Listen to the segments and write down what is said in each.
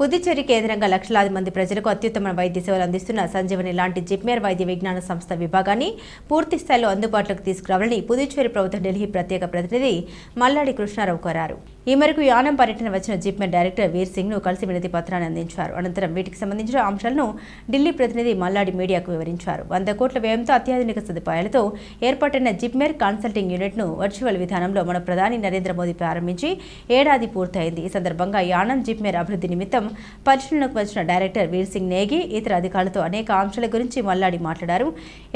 పుదుచ్చేరి కేంద్రంగా లక్షలాది మంది ప్రజలకు అత్యుత్తమ వైద్య సేవలు అందిస్తున్న సంజీవని లాంటి జిప్మేర్ వైద్య విజ్ఞాన సంస్థ విభాగాన్ని పూర్తి స్థాయిలో అందుబాటులోకి తీసుకురావాలని పుదుచ్చేరి ప్రభుత్వ ఢిల్లీ ప్రత్యేక ప్రతినిధి మల్లాడి కృష్ణారావు కోరారు. ఈ మేరకు యానం పర్యటన వచ్చిన జిప్మేర్ డైరెక్టర్ వీర్ సింగ్ ను కలిసి వినతి పత్రాన్ని అందించారు. అనంతరం వీటికి సంబంధించిన అంశాలను ఢిల్లీ ప్రతినిధి మల్లాడి మీడియాకు వివరించారు. 100 కోట్ల వ్యయంతో అత్యాధునిక సదుపాయాలతో ఏర్పాటైన జిప్మేర్ కన్సల్టింగ్ యూనిట్ ను వర్చువల్ విధానంలో మన ప్రధాని నరేంద్ర మోదీ ప్రారంభించి ఏడాది పూర్తయింది. ఈ సందర్భంగా యానం జిప్మేర్ అభివృద్ధి నిమిత్తం పరిశీలనకు వచ్చిన డైరెక్టర్ వీర్ సింగ్ నేగి ఇతర అధికారులతో అనేక అంశాల గురించి మల్లాడి మాట్లాడారు.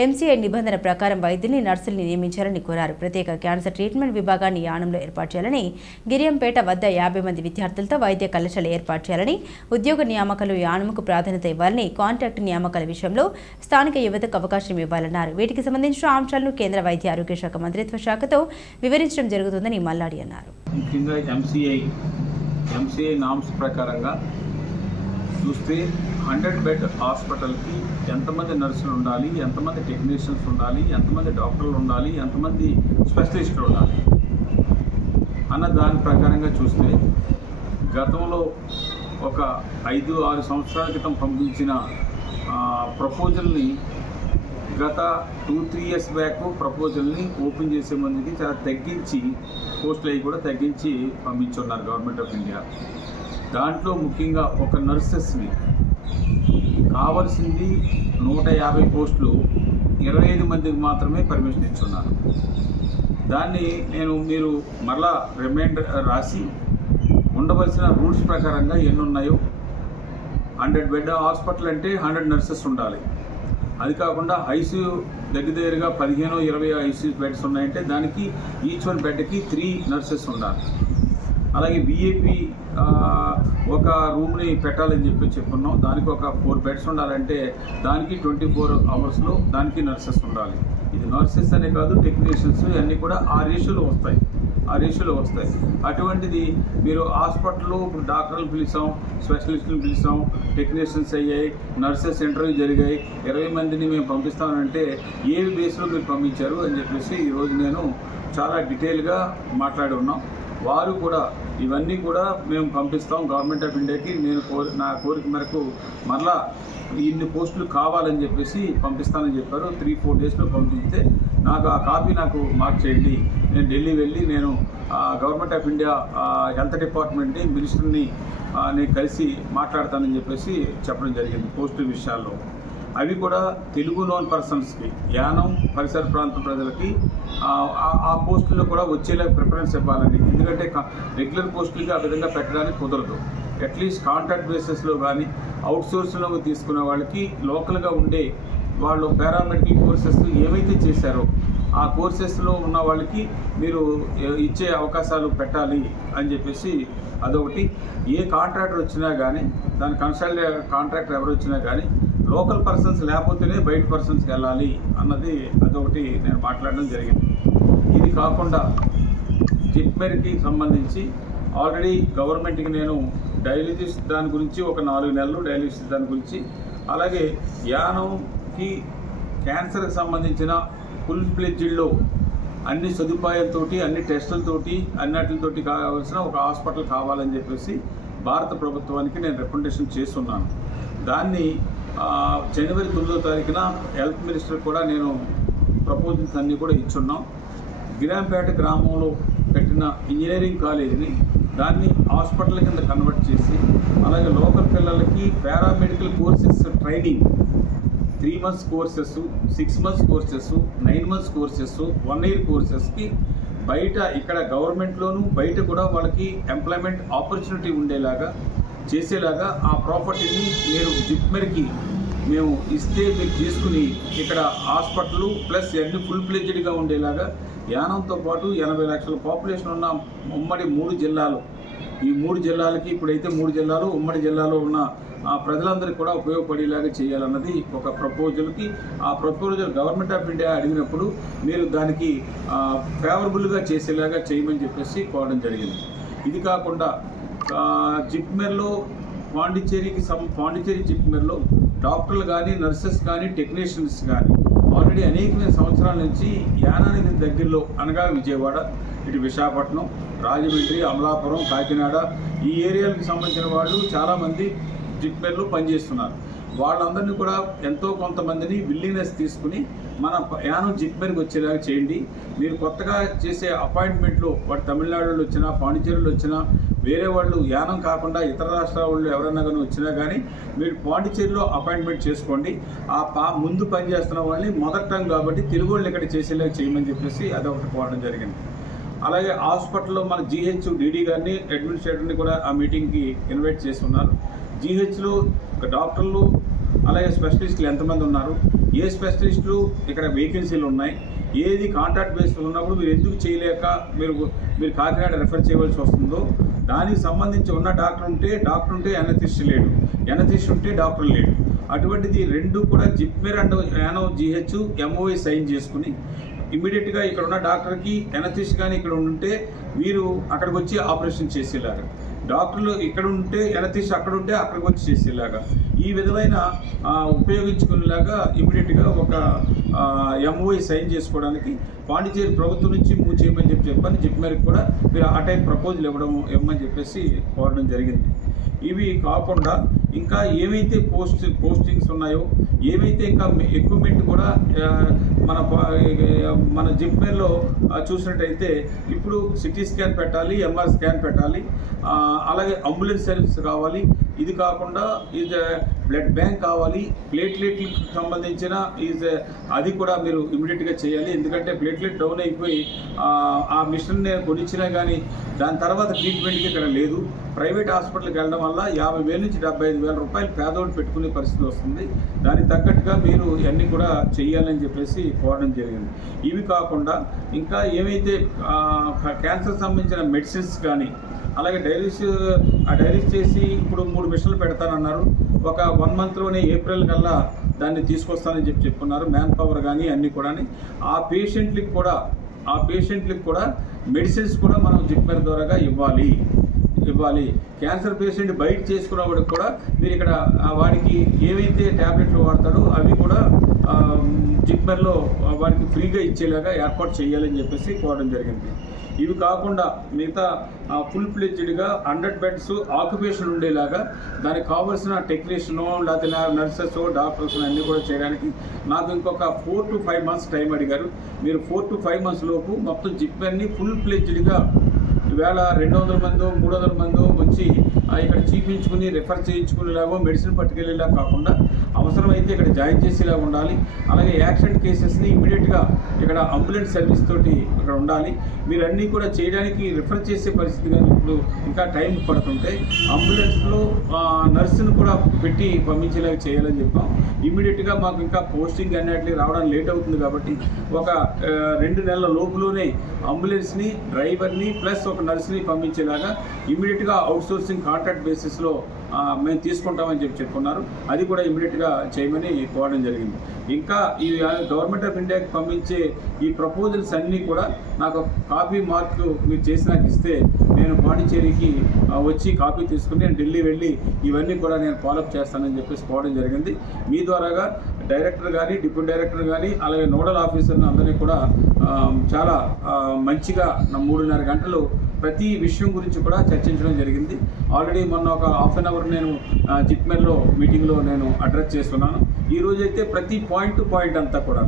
ఎంసీఐ నిబంధన ప్రకారం వైద్యుల్ని నర్సుల్ని నియమించాలని కోరారు. ప్రత్యేక క్యాన్సర్ ట్రీట్మెంట్ విభాగాన్ని యానంలో ఏర్పాటు చేయాలని, గిరియంపేట వద్ద 50 మంది విద్యార్థులతో వైద్య కళాశాల ఏర్పాటు చేయాలని, ఉద్యోగ నియామకాలు యానంకు ప్రాధాన్యత ఇవ్వాలని, కాంట్రాక్టు నియామకాల విషయంలో స్థానిక యువతకు అవకాశం ఇవ్వాలన్నారు. వీటికి సంబంధించిన అంశాలను కేంద్ర వైద్య ఆరోగ్య శాఖ మంత్రిత్వ శాఖతో వివరించడం జరుగుతుందని మల్లాడి అన్నారు. ఎంసీఐ నామ్స్ ప్రకారంగా చూస్తే 100 బెడ్ హాస్పిటల్కి ఎంతమంది నర్సులు ఉండాలి, ఎంతమంది టెక్నీషియన్స్ ఉండాలి, ఎంతమంది డాక్టర్లు ఉండాలి, ఎంతమంది స్పెషలిస్టులు ఉండాలి అన్న దాని ప్రకారంగా చూస్తే గతంలో ఒక 5-6 సంవత్సరాల క్రితం పంపించిన ప్రపోజల్ని గత 2-3 ఇయర్స్ బ్యాక్ ప్రపోజల్ని ఓపెన్ చేసే ముందుకి చాలా తగ్గించి పోస్టులు అవి కూడా తగ్గించి పంపించున్నారు గవర్నమెంట్ ఆఫ్ ఇండియా. దాంట్లో ముఖ్యంగా ఒక నర్సెస్ని కావలసింది 150 పోస్టులు 25 మందికి మాత్రమే పర్మిషన్ ఇచ్చున్నారు. దాన్ని మీరు మరలా రిమైండర్ రాసి ఉండవలసిన రూల్స్ ప్రకారంగా ఎన్ని ఉన్నాయో 100 బెడ్ హాస్పిటల్ అంటే 100 నర్సెస్ ఉండాలి. అది కాకుండా ఐసీయూ దగ్గరగా 15-20 ఐసీయూ బెడ్స్ ఉన్నాయంటే దానికి ఈచ్ వన్ బెడ్కి 3 నర్సెస్ ఉండాలి. అలాగే విఐపి ఒక రూమ్ని పెట్టాలని చెప్పుకున్నాం. దానికి ఒక 4 బెడ్స్ ఉండాలంటే దానికి 24 అవర్స్లో దానికి నర్సెస్ ఉండాలి. ఇది నర్సెస్ అనే కాదు, టెక్నీషియన్స్ అన్నీ కూడా ఆ రేషియోలో వస్తాయి. అటువంటిది మీరు హాస్పిటల్లో ఇప్పుడు డాక్టర్లు పిలిచాం, స్పెషలిస్టులు పిలిచాం, టెక్నీషియన్స్ అయ్యాయి, నర్సెస్ ఇంటర్వ్యూ జరిగాయి, 20 మందిని మేము పంపిస్తామంటే ఏ బేస్లో మీరు పంపించారు అని చెప్పేసి ఈరోజు నేను చాలా డీటెయిల్గా మాట్లాడి ఉన్నాం. వారు కూడా ఇవన్నీ కూడా మేము పంపిస్తాం గవర్నమెంట్ ఆఫ్ ఇండియాకి. నా కోరిక మేరకు మరలా ఇన్ని పోస్టులు కావాలని చెప్పేసి పంపిస్తానని చెప్పారు. 3-4 డేస్లో పంపిస్తే నాకు ఆ కాపీ మార్క్ చేయండి. నేను ఢిల్లీ వెళ్ళి నేను గవర్నమెంట్ ఆఫ్ ఇండియా హెల్త్ డిపార్ట్మెంట్ని మినిస్టర్ని నేను కలిసి మాట్లాడతానని చెప్పేసి చెప్పడం జరిగింది పోస్టుల విషయాల్లో. అవి కూడా తెలుగు నోన్ పర్సన్స్కి, యానం పరిసర ప్రాంత ప్రజలకి ఆ పోస్టుల్లో కూడా వచ్చేలా ప్రిఫరెన్స్ ఇవ్వాలని. ఎందుకంటే రెగ్యులర్ పోస్టులకి ఆ విధంగా పెట్టడానికి కుదరదు. అట్లీస్ట్ కాంట్రాక్ట్ బేసిస్లో కానీ అవుట్సోర్స్లో తీసుకునే వాళ్ళకి లోకల్గా ఉండే వాళ్ళు పారామెడికల్ కోర్సెస్ ఏవైతే చేశారో ఆ కోర్సెస్లో ఉన్న వాళ్ళకి మీరు ఇచ్చే అవకాశాలు పెట్టాలి అని చెప్పేసి అదొకటి. ఏ కాంట్రాక్టర్ వచ్చినా కానీ దాని కాంట్రాక్టర్ ఎవరు వచ్చినా కానీ లోకల్ పర్సన్స్ లేకపోతేనే బయట పర్సన్స్కి వెళ్ళాలి అన్నది అదొకటి నేను మాట్లాడడం జరిగింది. ఇది కాకుండా జిప్మేర్కి సంబంధించి ఆల్రెడీ గవర్నమెంట్కి నేను డయాలిసిస్ దాని గురించి ఒక 4 నెలలు డయాలిసిస్ దాని గురించి, అలాగే యానంకి క్యాన్సర్కి సంబంధించిన ఫుల్ ఫ్లెడ్జ్డ్లో అన్ని సదుపాయాలతోటి, అన్ని టెస్టులతోటి, అన్నిటితోటి కావాల్సిన ఒక హాస్పిటల్ కావాలని చెప్పేసి భారత ప్రభుత్వానికి నేను రికమెండేషన్ చేస్తున్నాను. దాన్ని జనవరి 9వ తారీఖున హెల్త్ మినిస్టర్ కూడా నేను ప్రపోజల్స్ అన్నీ కూడా ఇచ్చున్నాం. గిరియంపేట గ్రామంలో పెట్టిన ఇంజనీరింగ్ కాలేజీని దాన్ని హాస్పిటల్ కింద కన్వర్ట్ చేసి, అలాగే లోకల్ పిల్లలకి paramedical courses training 3 months courses, 6 months courses, 9 months courses, 1 year కోర్సెస్కి బయట ఇక్కడ గవర్నమెంట్లోనూ బయట కూడా వాళ్ళకి ఎంప్లాయ్మెంట్ ఆపర్చునిటీ ఉండేలాగా చేసేలాగా ఆ ప్రాపర్టీని మీరు జిప్మేర్కి మేము ఇస్తే మీరు తీసుకుని ఇక్కడ హాస్పిటల్ ప్లస్ అన్ని ఫుల్ ఫ్లెడ్జ్డ్గా ఉండేలాగా యానంతో పాటు 80 లక్షల పాపులేషన్ ఉన్న ఉమ్మడి 3 జిల్లాలు, ఈ 3 జిల్లాలకి ఇప్పుడైతే 3 జిల్లాలు ఉమ్మడి జిల్లాలో ఉన్న ప్రజలందరికీ కూడా ఉపయోగపడేలాగా చేయాలన్నది ఒక ప్రపోజల్కి. ఆ ప్రపోజల్ గవర్నమెంట్ ఆఫ్ ఇండియా అడిగినప్పుడు మీరు దానికి ఫేవరబుల్గా చేసేలాగా చేయమని చెప్పేసి కోరడం జరిగింది. ఇది కాకుండా జిప్మేర్లో పాండిచ్చేరి జిప్మేర్లో డాక్టర్లు కానీ, నర్సెస్ కానీ, టెక్నీషియన్స్ కానీ ఆల్రెడీ అనేకమైన సంవత్సరాల నుంచి యానానికి దగ్గరలో అనగా విజయవాడ, ఇటు విశాఖపట్నం, రాజమండ్రి, అమలాపురం, కాకినాడ ఈ ఏరియాలకు సంబంధించిన వాళ్ళు చాలామంది జిప్మెర్లో పనిచేస్తున్నారు. వాళ్ళందరినీ కూడా ఎంతో కొంతమందిని విల్లినెస్ తీసుకుని మన యానం జిప్మెర్కి వచ్చేలాగా చేయండి. మీరు కొత్తగా చేసే అపాయింట్మెంట్లో వాడు తమిళనాడులో వచ్చినా, పాండిచేరిలో వచ్చినా, వేరే వాళ్ళు యానం కాకుండా ఇతర రాష్ట్రాల వాళ్ళు ఎవరైనా కానీ వచ్చినా కానీ మీరు పాండిచేరిలో అపాయింట్మెంట్ చేసుకోండి. ముందు పనిచేస్తున్న వాళ్ళని మొదటి టైం కాబట్టి తెలుగు వాళ్ళు ఇక్కడ చేసేలాగా చేయమని చెప్పేసి అదొకటి కోవడం జరిగింది. అలాగే హాస్పిటల్లో మన జీహెచ్ డీడీ గారిని, అడ్మినిస్ట్రేటర్ని కూడా ఆ మీటింగ్కి ఇన్వైట్ చేసి ఉన్నారు. జీహెచ్లో డాక్టర్లు అలాగే స్పెషలిస్టులు ఎంతమంది ఉన్నారు, ఏ స్పెషలిస్టులు ఇక్కడ వేకెన్సీలు ఉన్నాయి, ఏది కాంట్రాక్ట్ బేస్లో ఉన్నప్పుడు మీరు ఎందుకు చేయలేక మీరు కాకినాడ రెఫర్ చేయవలసి వస్తుందో దానికి సంబంధించి ఉన్న డాక్టర్ ఉంటే ఎనథిస్ట్ లేడు, ఎనథిస్ట్ ఉంటే డాక్టర్ లేడు. అటువంటిది రెండు కూడా JIPMER and Yanam GH MOI sign చేసుకుని ఇమ్మీడియట్గా ఇక్కడ ఉన్న డాక్టర్కి ఎనథిస్ట్ కానీ ఇక్కడ ఉంటే మీరు అక్కడికి వచ్చి ఆపరేషన్ చేసేలాగా, డాక్టర్లు ఇక్కడ ఉంటే ఎనథిస్ట్ అక్కడ ఉంటే అక్కడికి వచ్చి చేసేలాగా ఈ విధమైన ఉపయోగించుకునేలాగా ఇమ్మీడియట్గా ఒక ఎంఓఐ సైన్ చేసుకోవడానికి పాండిచేరి ప్రభుత్వం నుంచి మూవ్ చేయమని చెప్పని జిప్మెర్కి కూడా మీరు ఆ టైప్ ప్రపోజల్ ఇవ్వమని చెప్పేసి కోరడం జరిగింది. ఇవి కాకుండా ఇంకా ఏవైతే పోస్టింగ్స్ ఉన్నాయో, ఏవైతే ఇంకా ఎక్విప్మెంట్ కూడా మన జిప్మెర్లో చూసినట్టయితే ఇప్పుడు సిటీ స్కాన్ పెట్టాలి, ఎంఆర్ స్కాన్ పెట్టాలి, అలాగే అంబులెన్స్ సర్వీస్ కావాలి. ఇది కాకుండా బ్లడ్ బ్యాంక్ కావాలి, ప్లేట్లెట్కి సంబంధించిన అది కూడా మీరు ఇమీడియట్గా చేయాలి. ఎందుకంటే ప్లేట్లెట్ డౌన్ అయిపోయి ఆ మిషన్ నేను కొనిచ్చినా కానీ దాని తర్వాత ట్రీట్మెంట్కి ఇక్కడ లేదు. ప్రైవేట్ హాస్పిటల్కి వెళ్ళడం వల్ల 50,000 నుంచి 75,000 రూపాయలు పేదోడు పెట్టుకునే పరిస్థితి వస్తుంది. దానికి తగ్గట్టుగా మీరు ఇవన్నీ కూడా చేయాలని చెప్పేసి కోరడం జరిగింది. ఇవి కాకుండా ఇంకా ఏమైతే క్యాన్సర్ సంబంధించిన మెడిసిన్స్ కానీ, అలాగే డైలీస్ చేసి ఇప్పుడు 3 మిషన్లు పెడతానన్నారు. ఒక 1 మంత్లోనే ఏప్రిల్ కల్లా దాన్ని తీసుకొస్తానని చెప్పుకున్నారు. మ్యాన్ పవర్ కానీ అన్నీ కూడా ఆ పేషెంట్లకు కూడా మెడిసిన్స్ కూడా మనం జిప్మెర్ ద్వారాగా ఇవ్వాలి. క్యాన్సర్ పేషెంట్ బయట చేసుకున్న వాడికి కూడా మీరు ఇక్కడ వాడికి ఏవైతే ట్యాబ్లెట్లు వాడతాడో అవి కూడా జిప్మెర్లో వాడికి ఫ్రీగా ఇచ్చేలాగా ఏర్పాటు చేయాలని చెప్పేసి కోరడం జరిగింది. ఇవి కాకుండా మిగతా ఫుల్ ఫ్లెడ్జ్డ్గా 100 బెడ్స్ ఆక్యుపేషన్ ఉండేలాగా దానికి కావాల్సిన టెక్నీషియను లేకపోతే నర్సెస్, డాక్టర్స్ అన్నీ కూడా చేయడానికి నాకు ఇంకొక 4 to 5 months టైం అడిగారు. మీరు 4 to 5 months లోపు మొత్తం జిప్మెర్ని ఫుల్ ఫ్లెడ్జ్డ్గా ఈవేళ 200 మందో 300 మందో వచ్చి ఇక్కడ చూపించుకుని రెఫర్ చేయించుకునేలాగో మెడిసిన్ పట్టుకెళ్ళేలా కాకుండా అవసరమైతే ఇక్కడ జాయిన్ చేసేలాగా ఉండాలి. అలాగే యాక్సిడెంట్ కేసెస్ని ఇమీడియట్గా ఇక్కడ అంబులెన్స్ సర్వీస్ తోటి ఇక్కడ ఉండాలి. మీరన్నీ కూడా చేయడానికి రిఫర్ చేసే పరిస్థితి కానీ ఇప్పుడు ఇంకా టైం పడుతుంటే అంబులెన్స్లో నర్సును కూడా పెట్టి పంపించేలాగా చేయాలని చెప్పాం. ఇమీడియట్గా మాకు ఇంకా పోస్టింగ్ అన్నిటికీ రావడం లేట్ అవుతుంది కాబట్టి ఒక 2 నెలల లోపులోనే అంబులెన్స్ని, డ్రైవర్ని ప్లస్ ఒక నర్సుని పంపించేలాగా ఇమీడియట్గా అవుట్సోర్సింగ్ కాంట్రాక్ట్ బేసిస్లో మేము తీసుకుంటామని చెప్పుకున్నారు. అది కూడా ఇమీడియట్గా చేయమని కోరడం జరిగింది. ఇంకా ఈ గవర్నమెంట్ ఆఫ్ ఇండియాకి పంపించే ఈ ప్రపోజల్స్ అన్నీ కూడా నాకు కాపీ మార్క్ మీరు చేసి నాకు ఇస్తే నేను పాండిచేరికి వచ్చి కాపీ తీసుకుని నేను ఢిల్లీ వెళ్ళి ఇవన్నీ కూడా నేను ఫాలోఅప్ చేస్తానని చెప్పేసి కోరడం జరిగింది. మీ ద్వారాగా డైరెక్టర్ కానీ, డిప్యూటీ డైరెక్టర్ కానీ, అలాగే నోడల్ ఆఫీసర్ని అందరినీ కూడా చాలా మంచిగా 3.5 గంటలు ప్రతి విషయం గురించి కూడా చర్చించడం జరిగింది. ఆల్రెడీ మొన్న ఒక హాఫ్ అన్ అవర్ నేను జిప్మెర్లో మీటింగ్లో నేను అడ్రస్ చేస్తున్నాను. ఈరోజైతే ప్రతి పాయింట్ టు పాయింట్ అంతా కూడా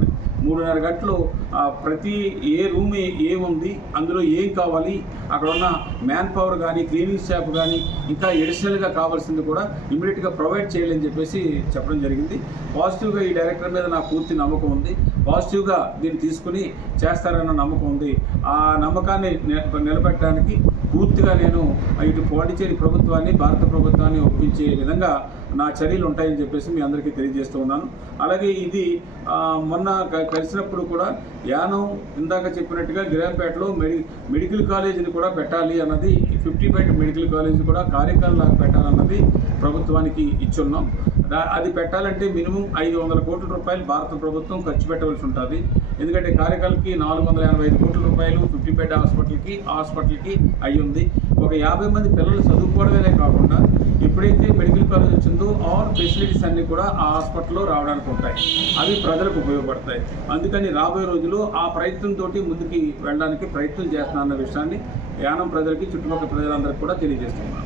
3.5 గంటలు ప్రతి ఏ రూమ్ ఏముంది, అందులో ఏం కావాలి, అక్కడ ఉన్న మ్యాన్ పవర్ కానీ, క్లీనింగ్ స్టాఫ్ కానీ, ఇంకా ఎడిషనల్గా కావాల్సింది కూడా ఇమీడియట్గా ప్రొవైడ్ చేయాలని చెప్పేసి చెప్పడం జరిగింది. పాజిటివ్గా ఈ డైరెక్టర్ మీద నాకు పూర్తి నమ్మకం ఉంది. పాజిటివ్గా దీన్ని తీసుకుని చేస్తారన్న నమ్మకం ఉంది. ఆ నమ్మకాన్ని నిలబెట్టడానికి పూర్తిగా నేను ఇటు పాండిచేరి ప్రభుత్వాన్ని, భారత ప్రభుత్వాన్ని ఒప్పించే విధంగా నా చర్యలు ఉంటాయని చెప్పేసి మీ అందరికీ తెలియజేస్తూ ఉన్నాను. అలాగే ఇది మొన్న కలిసినప్పుడు కూడా యానం ఇందాక చెప్పినట్టుగా గిరాంపేటలో మెడికల్ కాలేజీని కూడా పెట్టాలి అన్నది, 50 బెడ్ మెడికల్ కాలేజీ కూడా కార్యక్రమాలు పెట్టాలన్నది ప్రభుత్వానికి ఇచ్చున్నాం. అది పెట్టాలంటే మినిమం 500 కోట్ల రూపాయలు భారత ప్రభుత్వం ఖర్చు పెట్టవలసి ఉంటుంది. ఎందుకంటే కార్యక్రమాలకి 485 కోట్ల రూపాయలు 50 బెడ్ హాస్పిటల్కి అయ్యి ఉంది. ఒక 50 మంది పిల్లలు చదువుకోవడమే కాకుండా ఎప్పుడైతే మెడికల్ కాలేజ్ వచ్చిందో ఆల్ ఫెసిలిటీస్ అన్నీ కూడా ఆ హాస్పిటల్లో రావడానికి ఉంటాయి, అవి ప్రజలకు ఉపయోగపడతాయి. అందుకని రాబోయే రోజుల్లో ఆ ప్రయత్నంతో ముందుకు వెళ్ళడానికి ప్రయత్నం చేస్తున్నా అన్న విషయాన్ని యానం ప్రజలకి చుట్టుపక్కల ప్రజలందరికీ కూడా తెలియజేస్తున్నాను.